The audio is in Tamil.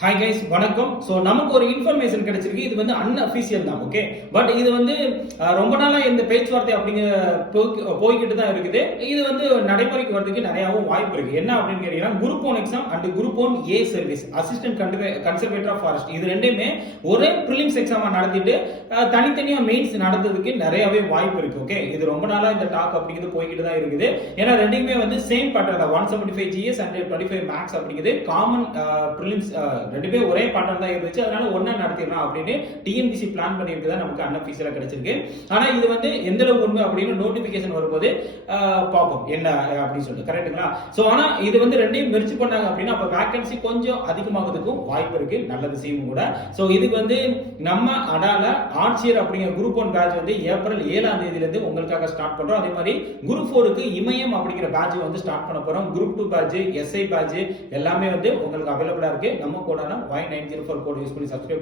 ஹாய் கைஸ் வணக்கம். ஸோ நமக்கு ஒரு இன்ஃபர்மேஷன் கிடைச்சிருக்கு. இது வந்து அன்அஃபிஷியல் தான், ஓகே. பட் இது வந்து ரொம்ப நாளா இந்த பேச்சுவார்த்தை அப்படிங்கிற போய்கிட்டு தான் இருக்குது. இது வந்து நடைமுறைக்கு வரதுக்கு நிறையாவும் வாய்ப்பு இருக்கு. என்ன அப்படின்னு கேட்டீங்கன்னா, group one exam and group one A service assistant conservator of forest இது ரெண்டுமே ஒரே ப்ரிலிம்ஸ் எக்ஸாமா நடத்திட்டு தனித்தனியா மெயின்ஸ் நடந்ததுக்கு நிறையவே வாய்ப்பு இருக்கு. ஓகே, இது ரொம்ப நாளா இந்த டாக் அப்படிங்கிறது போய்கிட்டு தான் இருக்குது. ஏன்னா ரெண்டுமே வந்து சேம் பேட்டர்ன் தான், 175 GS அண்ட் 25 மேக்ஸ் அப்படிங்கிறது காமன் ப்ரிலிம்ஸ் ரெண்டுமே ஒரே பாட்டம் தான் இருந்துச்சு. அதனால ஒன்னா நடத்திடலாம் அப்படின்னு டிஎன்பிசி பிளான் பண்ணியிருக்கதா நமக்கு அன்அஃபிஷியலா கிடைச்சிருக்கு. ஆனா இது வந்து எந்த அளவுக்கு உண்மை அப்படின்னு நோட்டிபிகேஷன் வரும்போது பார்ப்போம் என்ன அப்படின்னு சொல்லிட்டு, கரெக்ட்டுங்களா? சோ ஆனா இது வந்து ரெண்டையும் மெர்ஜ் பண்ணாங்க அப்படின்னா அப்ப வேகன்சி கொஞ்சம் அதிகமாகிறதுக்கும் வாய்ப்பு இருக்கு. நல்ல விஷயம் கூட. சோ இதுக்கு வந்து நம்ம அடால ஆட்சியர் அப்படிங்கிற குரூப் ஒன் பேட்ச் வந்து ஏப்ரல் 7ஆம் தேதியில இருந்து உங்களுக்காக ஸ்டார்ட் பண்றோம். அதே மாதிரி குரூப் 4க்கு இமயம் அப்படிங்கிற பேட்ச் வந்து ஸ்டார்ட் பண்ண போறோம். குரூப் 2 பேட்ச், எஸ்ஐ பேட்ச் எல்லாமே வந்து உங்களுக்கு அவைலபிளா இருக்கு. நம்ம கோடான Y904 கோட் யூஸ் பண்ணி சப்ஸ்கிரைப்